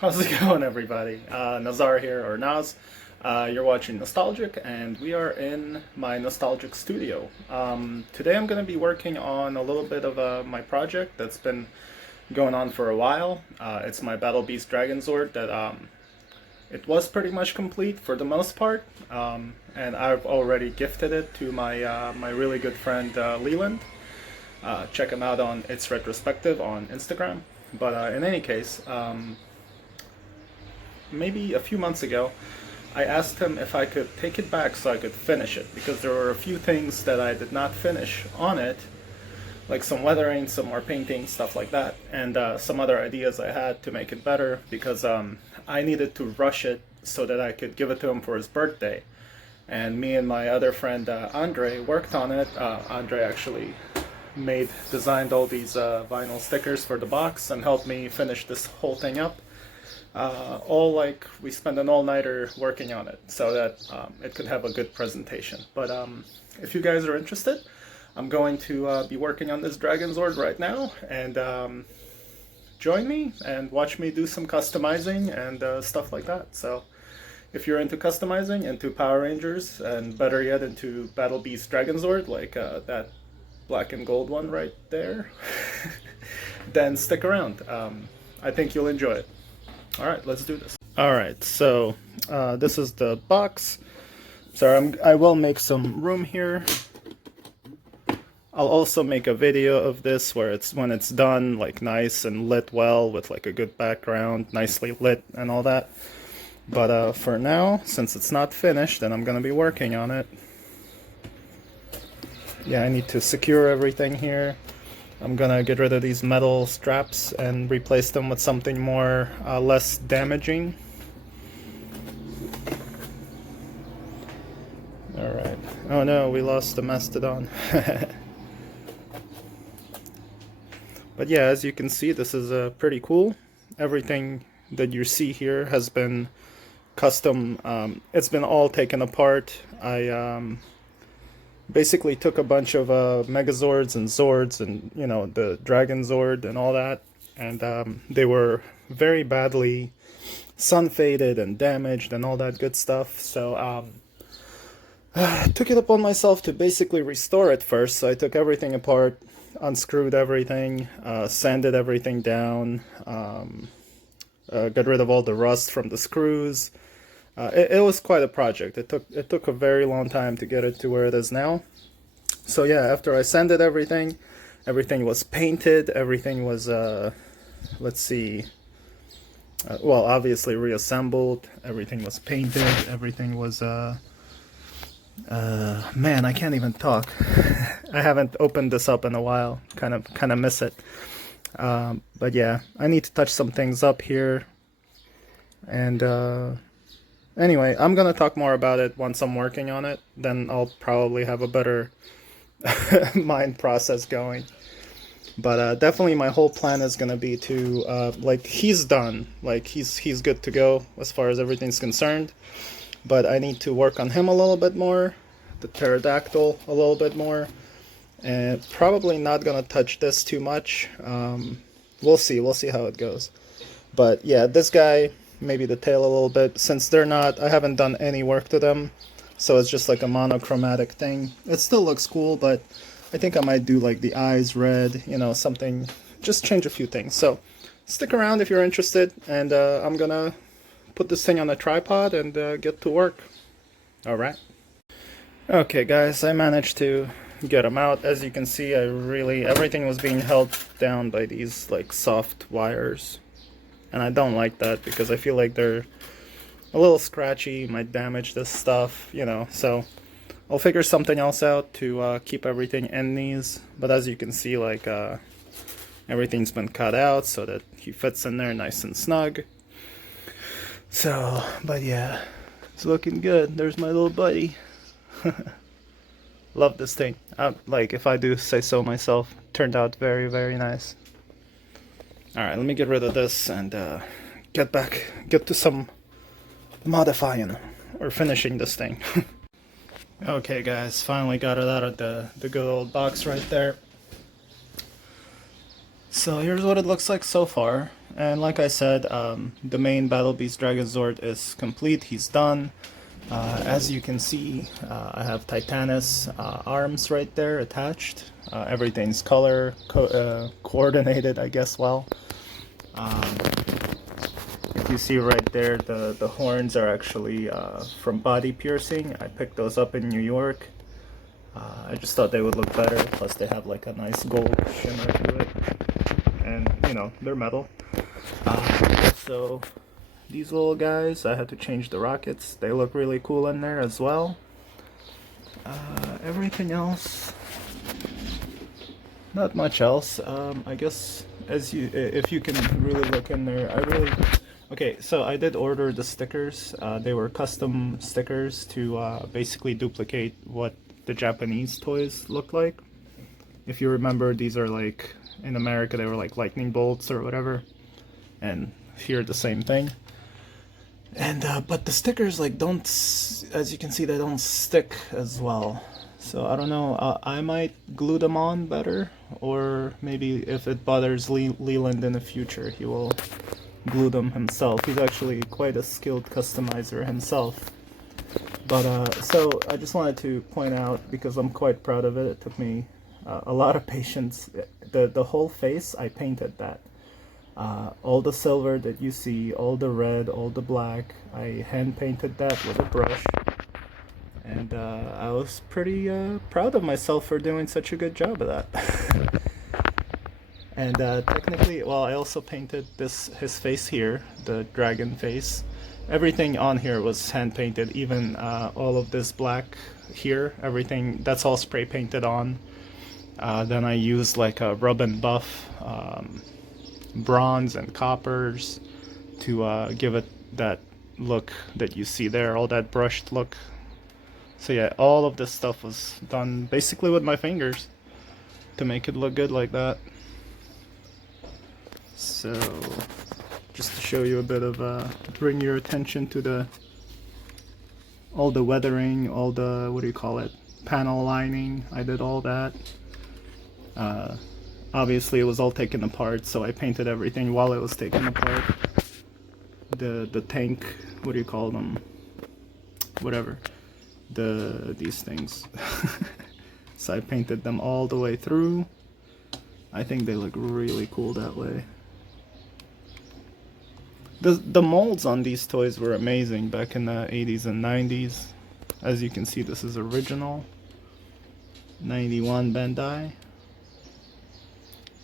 How's it going, everybody? Nazar here, or Naz. You're watching Nostalgic, and we are in my Nostalgic studio. Today I'm going to be working on a little bit of my project that's been going on for a while. It's my Battle Beast Dragonzord that it was pretty much complete for the most part, and I've already gifted it to my really good friend Leland. Check him out on its retrospective on Instagram. But in any case, maybe a few months ago, I asked him if I could take it back so I could finish it, because there were a few things that I did not finish on it, like some weathering, some more painting, stuff like that, and some other ideas I had to make it better, because I needed to rush it so that I could give it to him for his birthday. And me and my other friend Andre worked on it. Andre actually designed all these vinyl stickers for the box and helped me finish this whole thing up. We spent an all-nighter working on it so that it could have a good presentation. But if you guys are interested, I'm going to be working on this Dragonzord right now, and join me and watch me do some customizing and stuff like that. So if you're into customizing, into Power Rangers, and better yet into Battle Beast Dragonzord, like that black and gold one right there, then stick around. I think you'll enjoy it. Alright, let's do this. Alright, so this is the box. So I will make some room here. I'll also make a video of this where when it's done, like nice and lit well with like a good background, nicely lit and all that. But for now, since it's not finished and I'm gonna be working on it, yeah, I need to secure everything here. I'm gonna get rid of these metal straps and replace them with something more less damaging. Alright. Oh no, we lost the mastodon. But yeah, as you can see, this is pretty cool. Everything that you see here has been custom. It's been all taken apart. I basically took a bunch of Megazords and Zords and, you know, the Dragonzord and all that, and they were very badly sun-faded and damaged and all that good stuff, so I took it upon myself to basically restore it first. So I took everything apart, unscrewed everything, sanded everything down, got rid of all the rust from the screws. It was quite a project. It took a very long time to get it to where it is now. So yeah, after I sanded everything, everything was painted, everything was let's see, well, obviously reassembled, everything was painted, everything was man, I can't even talk. I haven't opened this up in a while. Kind of miss it. But yeah, I need to touch some things up here, and anyway, I'm gonna talk more about it once I'm working on it. Then I'll probably have a better mind process going. But definitely my whole plan is gonna be to like, he's done. Like, he's good to go as far as everything's concerned. But I need to work on him a little bit more, the pterodactyl a little bit more, and probably not gonna touch this too much. We'll see how it goes. But yeah, this guy, maybe the tail a little bit, since I haven't done any work to them, so it's just like a monochromatic thing. It still looks cool, but I think I might do like the eyes red, you know, something, just change a few things. So stick around if you're interested, and I'm gonna put this thing on a tripod and get to work. Alright. Okay guys, I managed to get them out. As you can see, everything was being held down by these like soft wires. And I don't like that because I feel like they're a little scratchy, might damage this stuff, you know, so I'll figure something else out to keep everything in these. But as you can see, like, everything's been cut out so that he fits in there nice and snug. So, but yeah, it's looking good. There's my little buddy. Love this thing. Like, if I do say so myself, turned out very, very nice. Alright, let me get rid of this and get to some modifying or finishing this thing. Okay guys, finally got it out of the good old box right there. So here's what it looks like so far. And like I said, the main Battle Beast Dragonzord is complete. He's done. As you can see, I have Titanus arms right there attached. Everything's coordinated, I guess, well. If you see right there, the horns are actually from Body Piercing. I picked those up in New York. I just thought they would look better, plus they have like a nice gold shimmer to it. And, you know, they're metal. So these little guys, I had to change the rockets. They look really cool in there as well. Everything else, not much else. I guess if you can really look in there, okay, so I did order the stickers. They were custom stickers to basically duplicate what the Japanese toys look like. If you remember, these are like, in America they were like lightning bolts or whatever, and here the same thing. And but the stickers like don't, as you can see, they don't stick as well. So I don't know, I might glue them on better, or maybe if it bothers Leland in the future, he will glue them himself. He's actually quite a skilled customizer himself. But so I just wanted to point out, because I'm quite proud of it, it took me a lot of patience. The whole face, I painted that. All the silver that you see, all the red, all the black, I hand painted that with a brush. And I was pretty proud of myself for doing such a good job of that. And technically, well, I also painted his face here, the dragon face. Everything on here was hand painted, even all of this black here, everything, that's all spray painted on. Then I used like a rub and buff bronze and coppers to give it that look that you see there, all that brushed look. So yeah, all of this stuff was done basically with my fingers to make it look good like that. So just to show you a bit of bring your attention to all the weathering, all the, what do you call it, panel lining, I did all that. Obviously it was all taken apart, so I painted everything while it was taken apart. The tank, what do you call them, whatever, these things. So I painted them all the way through. I think they look really cool that way. The molds on these toys were amazing back in the 80s and 90s. As you can see, this is original 91 Bandai.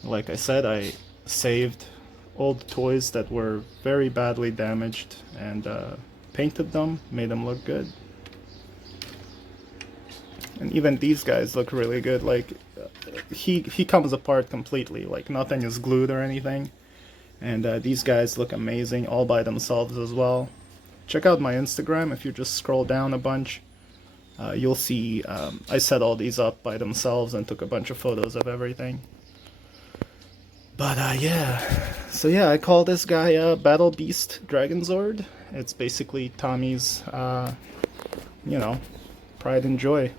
Like I said, I saved old toys that were very badly damaged and painted them, made them look good. And even these guys look really good. Like he comes apart completely, like nothing is glued or anything. And these guys look amazing all by themselves as well. Check out my Instagram. If you just scroll down a bunch, you'll see I set all these up by themselves and took a bunch of photos of everything. But yeah, so yeah, I call this guy Battle Beast Dragonzord. It's basically Tommy's, you know, pride and joy.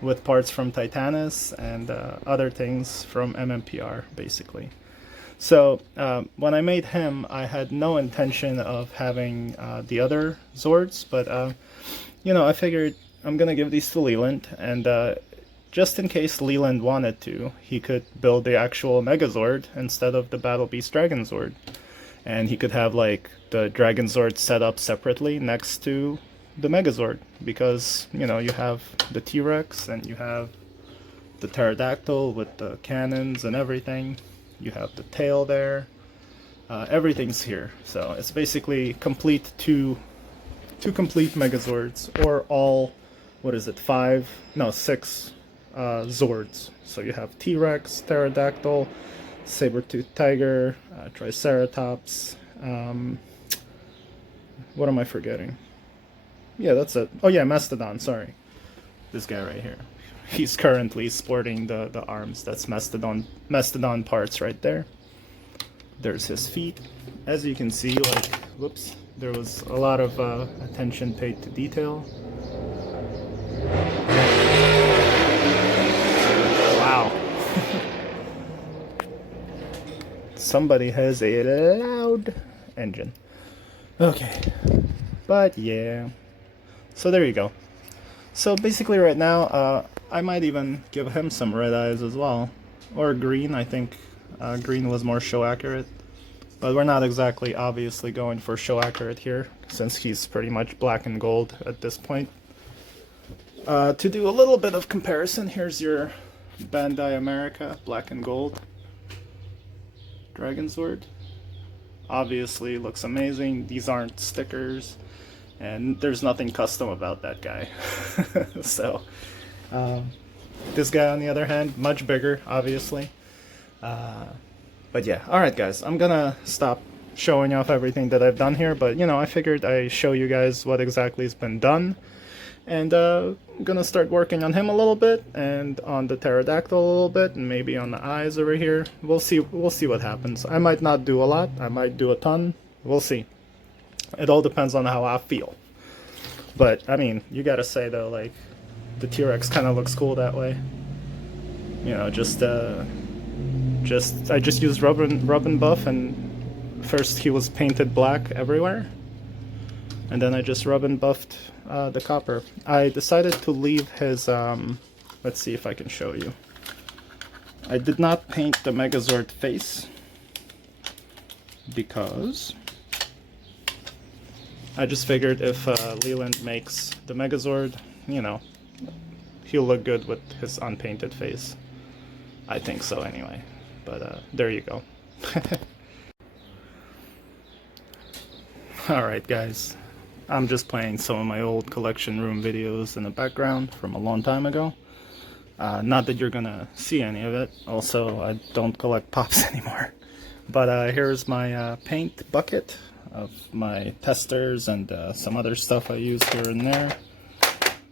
With parts from Titanus and other things from MMPR, basically. So when I made him, I had no intention of having the other Zords, but you know, I figured I'm gonna give these to Leland, and just in case Leland wanted to, he could build the actual Megazord instead of the Battle Beast Dragonzord, and he could have like the Dragonzord set up separately next to the Megazord, because you know, you have the T-Rex and you have the pterodactyl with the cannons and everything. You have the tail there. Everything's here, so it's basically complete two complete Megazords, or all, what is it, 6 Zords. So you have T-Rex, pterodactyl, saber-toothed tiger, triceratops. What am I forgetting? Yeah, that's it. Oh yeah, Mastodon, sorry. This guy right here. He's currently sporting the arms. That's Mastodon parts right there. There's his feet. As you can see, like, whoops, there was a lot of attention paid to detail. Wow. somebody has a loud engine. Okay. But yeah. So there you go. So basically right now, I might even give him some red eyes as well. Or green, I think green was more show accurate. But we're not exactly obviously going for show accurate here, since he's pretty much black and gold at this point. To do a little bit of comparison, here's your Bandai America black and gold Dragonzord. Obviously looks amazing. These aren't stickers, and there's nothing custom about that guy. So this guy on the other hand, much bigger obviously. But yeah, alright guys, I'm gonna stop showing off everything that I've done here, but you know, I figured I show you guys what exactly has been done. And I'm gonna start working on him a little bit, and on the pterodactyl a little bit, and maybe on the eyes over here. We'll see what happens. I might not do a lot, I might do a ton, we'll see. It all depends on how I feel. But I mean, you gotta say though, like, the T-Rex kind of looks cool that way. You know, I just used rub and buff, and first he was painted black everywhere, and then I just rub and buffed the copper. I decided to leave his let's see if I can show you. I did not paint the Megazord face because I just figured if Leland makes the Megazord, you know, he'll look good with his unpainted face. I think so anyway. But there you go. Alright guys, I'm just playing some of my old collection room videos in the background from a long time ago. Not that you're gonna see any of it. Also, I don't collect pops anymore. But here's my paint bucket of my testers and some other stuff I use here and there.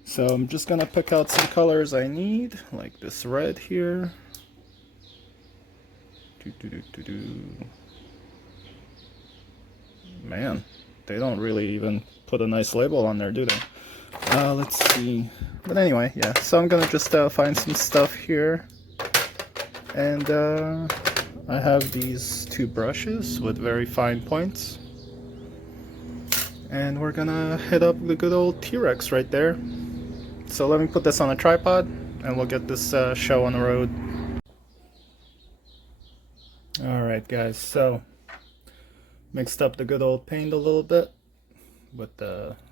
So I'm just gonna pick out some colors I need, like this red here. Man, they don't really even put a nice label on there, do they? Let's see. But anyway, yeah, so I'm gonna just find some stuff here. And I have these two brushes with very fine points. And we're gonna hit up the good old T-Rex right there. So let me put this on a tripod, and we'll get this show on the road. Alright guys, so mixed up the good old paint a little bit with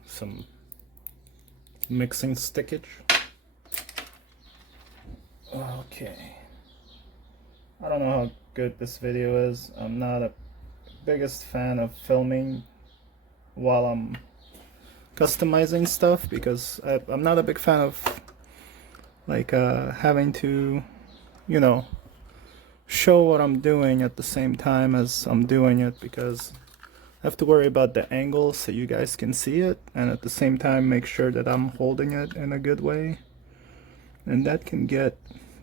some mixing stickage. Okay. I don't know how good this video is. I'm not a biggest fan of filming while I'm customizing stuff, because I'm not a big fan of like having to, you know, show what I'm doing at the same time as I'm doing it, because I have to worry about the angle so you guys can see it, and at the same time make sure that I'm holding it in a good way, and that can get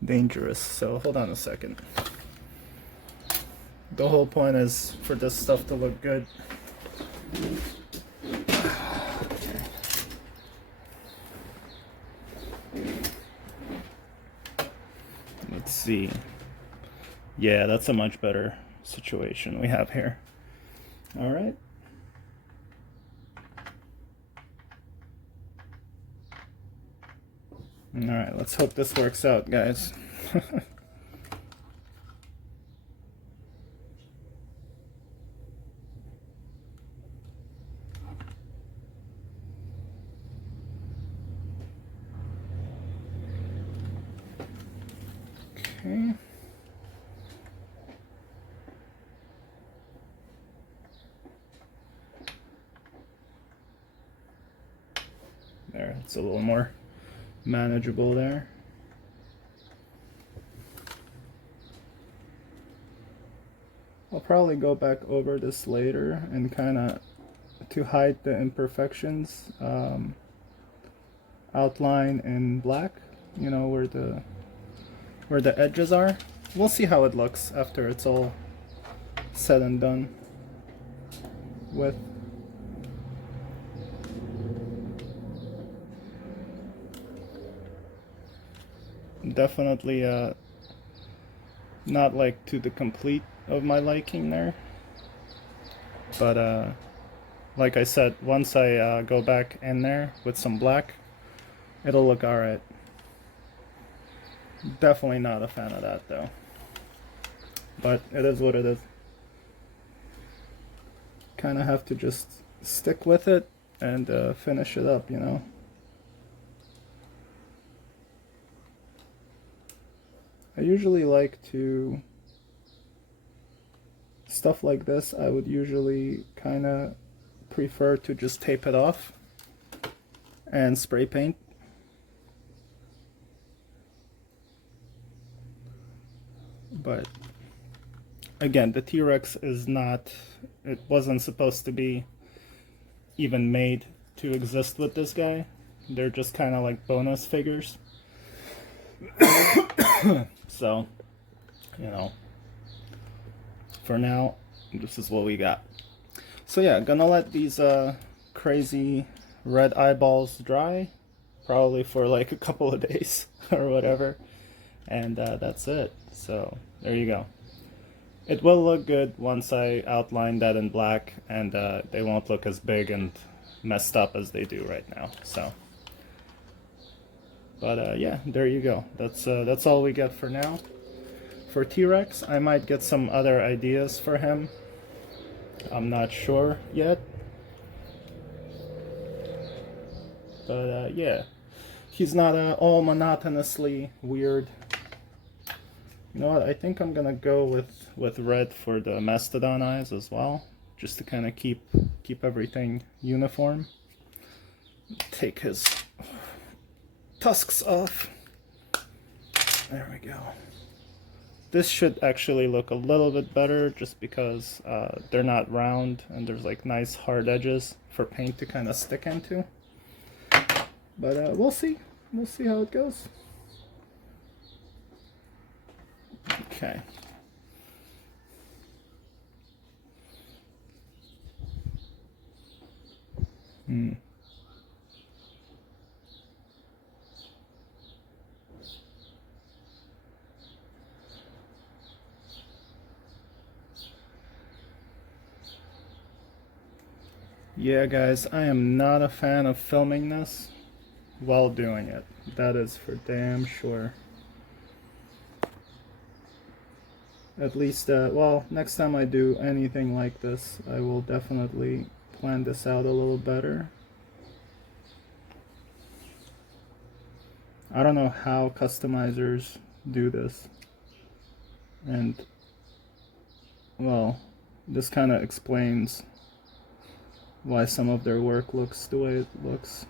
dangerous. So hold on a second. The whole point is for this stuff to look good. Let's see. Yeah, that's a much better situation we have here. All right. All right, let's hope this works out, guys. Okay. There, it's a little more manageable there. I'll probably go back over this later and kind of, to hide the imperfections, outline in black, you know, where the edges are. We'll see how it looks after it's all said and done with. Definitely not like to the complete of my liking there. But like I said, once I go back in there with some black, it'll look alright. Definitely not a fan of that though. But it is what it is. Kind of have to just stick with it and finish it up, you know. I usually like to, stuff like this, I would usually kind of prefer to just tape it off and spray paint. But again, the T-Rex is not, it wasn't supposed to be even made to exist with this guy. They're just kind of like bonus figures. So, you know, for now, this is what we got. So yeah, gonna let these crazy red eyeballs dry, probably for like a couple of days or whatever, and that's it. So there you go. It will look good once I outline that in black, and they won't look as big and messed up as they do right now. So, but yeah, there you go. That's all we get for now. For T-Rex, I might get some other ideas for him. I'm not sure yet. But yeah, he's not all monotonously weird. You know what, I think I'm gonna go with red for the mastodon eyes as well, just to kind of keep everything uniform. Take his tusks off. There we go. This should actually look a little bit better just because they're not round and there's like nice hard edges for paint to kind of stick into. But we'll see. We'll see how it goes. Okay. Yeah, guys, I am not a fan of filming this while doing it. That is for damn sure. At least, well, next time I do anything like this, I will definitely plan this out a little better. I don't know how customizers do this. And, well, this kind of explains why some of their work looks the way it looks.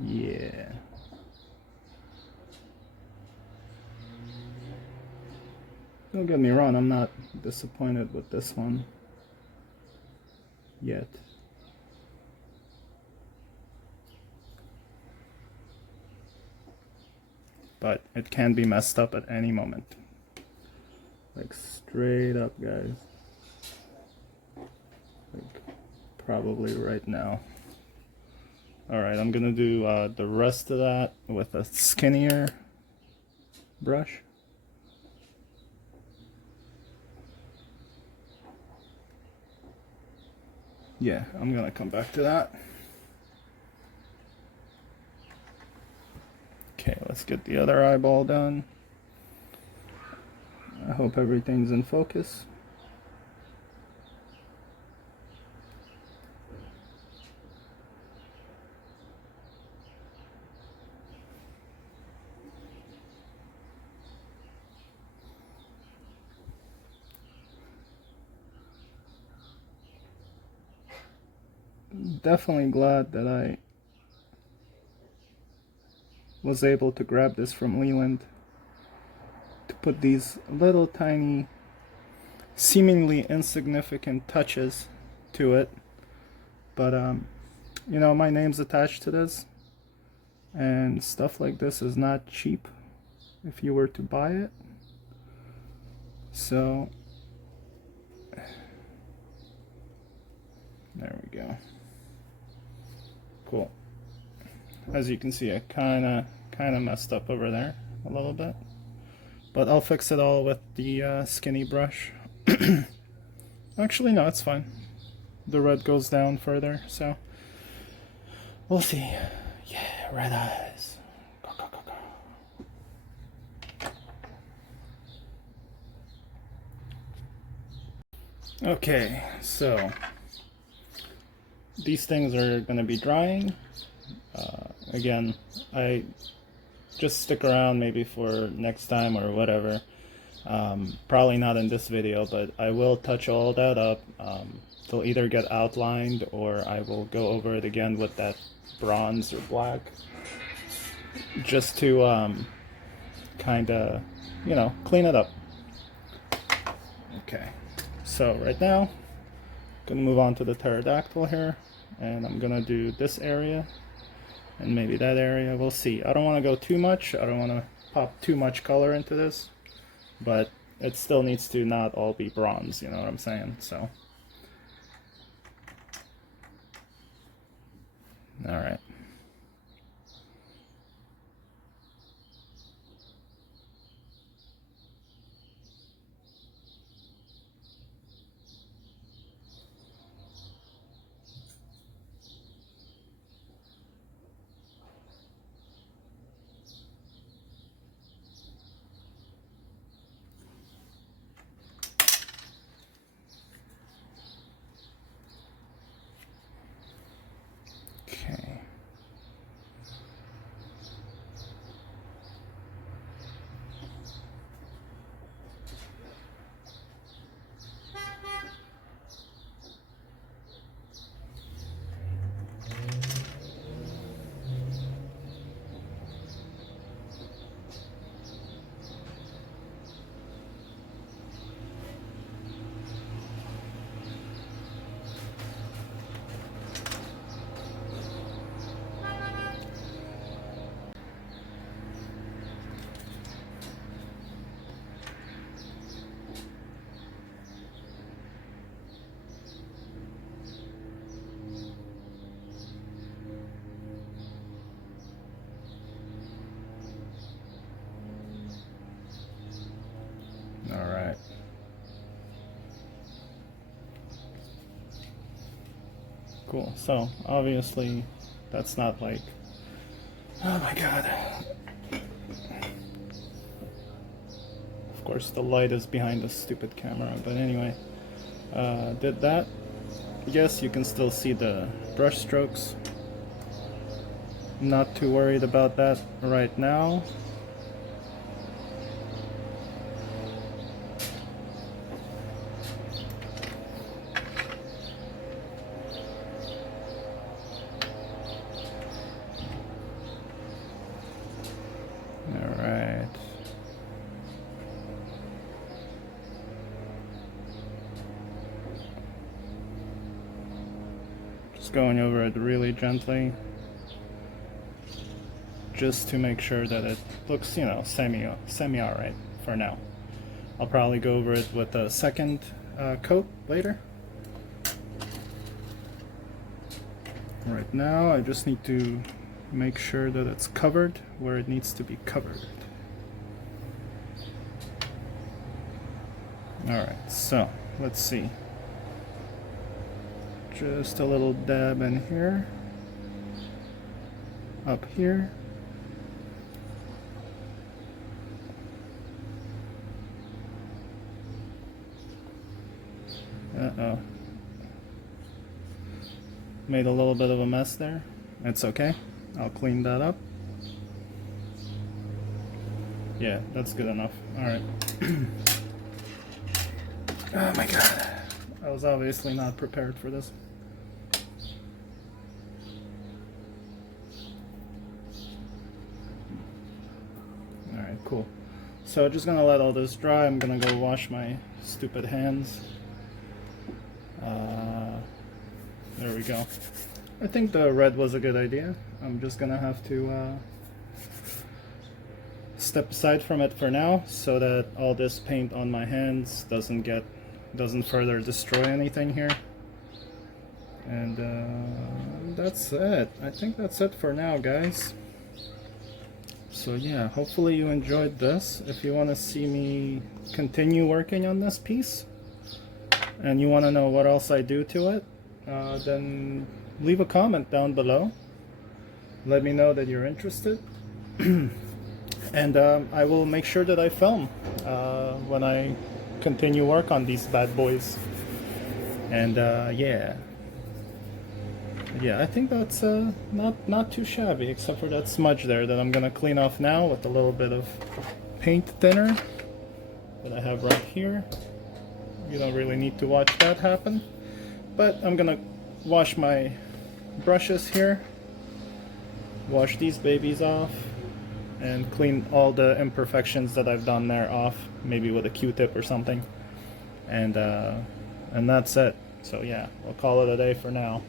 Yeah. Don't get me wrong, I'm not disappointed with this one yet. But it can be messed up at any moment. Like straight up, guys. Like probably right now. Alright, I'm gonna do the rest of that with a skinnier brush. Yeah, I'm gonna come back to that. Okay, let's get the other eyeball done. I hope everything's in focus. Definitely glad that I was able to grab this from Leland to put these little tiny, seemingly insignificant touches to it. But you know, my name's attached to this, and stuff like this is not cheap if you were to buy it. So there we go. Cool. As you can see, I kind kind of messed up over there a little bit. But I'll fix it all with the skinny brush. Actually, no, it's fine. The red goes down further, so we'll see. Yeah, red eyes. Go, go, go, go. Okay, so these things are going to be drying. Again, I just stick around maybe for next time or whatever. Probably not in this video, but I will touch all that up. They'll either get outlined or I will go over it again with that bronze or black, just to kind of, you know, clean it up. Okay, so right now I'm gonna move on to the pterodactyl here, and I'm gonna do this area and maybe that area. We'll see. I don't want to go too much. I don't want to pop too much color into this, but it still needs to not all be bronze, you know what I'm saying? So all right. Okay. All right. Cool. So obviously that's not like, oh my god. Of course the light is behind the stupid camera, but anyway, did that. Yes, you can still see the brush strokes. Not too worried about that right now. Alright. Just going over it really gently, just to make sure that it looks, you know, semi alright for now. I'll probably go over it with a second coat later. Right now I just need to make sure that it's covered where it needs to be covered. Alright, so let's see. Just a little dab in here, up here. Uh-oh. Made a little bit of a mess there. It's okay. I'll clean that up. Yeah, that's good enough. Alright. Oh my god. I was obviously not prepared for this. Alright, cool. So just gonna let all this dry. I'm gonna go wash my stupid hands. There we go. I think the red was a good idea. I'm just gonna have to step aside from it for now, so that all this paint on my hands doesn't further destroy anything here. And that's it. I think that's it for now, guys. So yeah, hopefully you enjoyed this. If you want to see me continue working on this piece and you want to know what else I do to it, then leave a comment down below. Let me know that you're interested. And I will make sure that I film when I continue work on these bad boys. And yeah, I think that's not too shabby, except for that smudge there that I'm gonna clean off now with a little bit of paint thinner that I have right here. You don't really need to watch that happen, but I'm gonna wash my brushes here, wash these babies off, and clean all the imperfections that I've done there off, maybe with a Q-tip or something, and that's it. So yeah, we'll call it a day for now.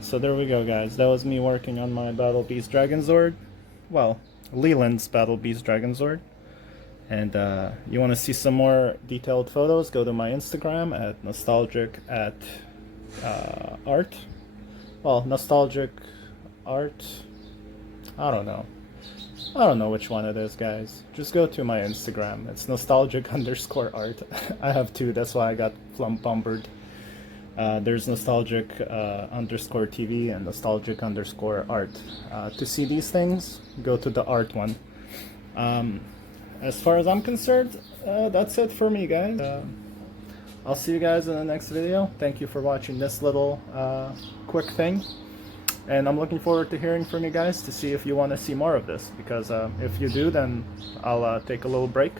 So there we go, guys. That was me working on my Battle Beast Dragonzord. Well, Leland's Battle Beast Dragonzord. And you want to see some more detailed photos, go to my Instagram at nostalgic@art. Well, nostalgic art. I don't know which one it is, guys. Just go to my Instagram. It's nostalgic_art. I have two, that's why I got bumbered. There's nostalgic_TV and nostalgic_art. To see these things, go to the art one. As far as I'm concerned, that's it for me, guys. I'll see you guys in the next video. Thank you for watching this little quick thing. And I'm looking forward to hearing from you guys to see if you want to see more of this. Because if you do, then I'll take a little break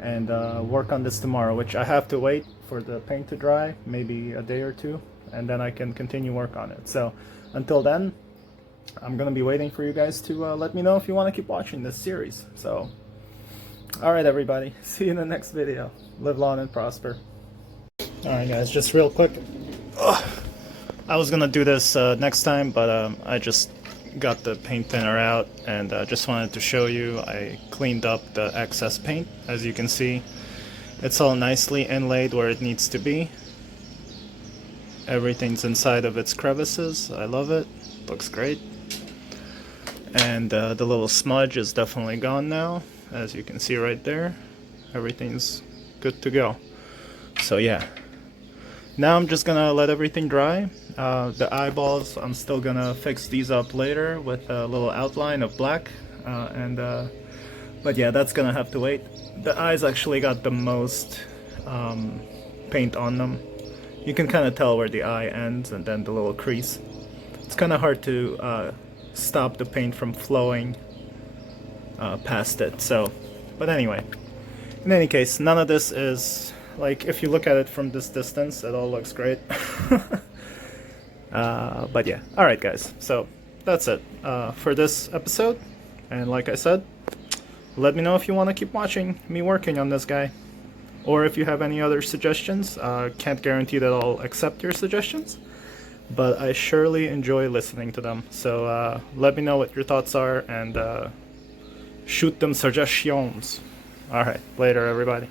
and work on this tomorrow, which I have to wait for the paint to dry, maybe a day or two, and then I can continue work on it. So until then, I'm gonna be waiting for you guys to let me know if you want to keep watching this series. So alright everybody, see you in the next video. Live long and prosper. Alright guys, just real quick, I was gonna do this next time, but I just got the paint thinner out, and just wanted to show you I cleaned up the excess paint. As you can see, it's all nicely inlaid where it needs to be. Everything's inside of its crevices. I love it. Looks great. And the little smudge is definitely gone now. As you can see right there, everything's good to go. So yeah, now I'm just gonna let everything dry. The eyeballs, I'm still gonna fix these up later with a little outline of black, but yeah, that's gonna have to wait. The eyes actually got the most paint on them. You can kind of tell where the eye ends and then the little crease. It's kind of hard to stop the paint from flowing past it. So, but anyway, in any case, none of this is, like, if you look at it from this distance, it all looks great. But yeah, alright guys, so that's it for this episode. And like I said, let me know if you want to keep watching me working on this guy, or if you have any other suggestions. Can't guarantee that I'll accept your suggestions, but I surely enjoy listening to them. So let me know what your thoughts are, and shoot them suggestions. Alright, later everybody.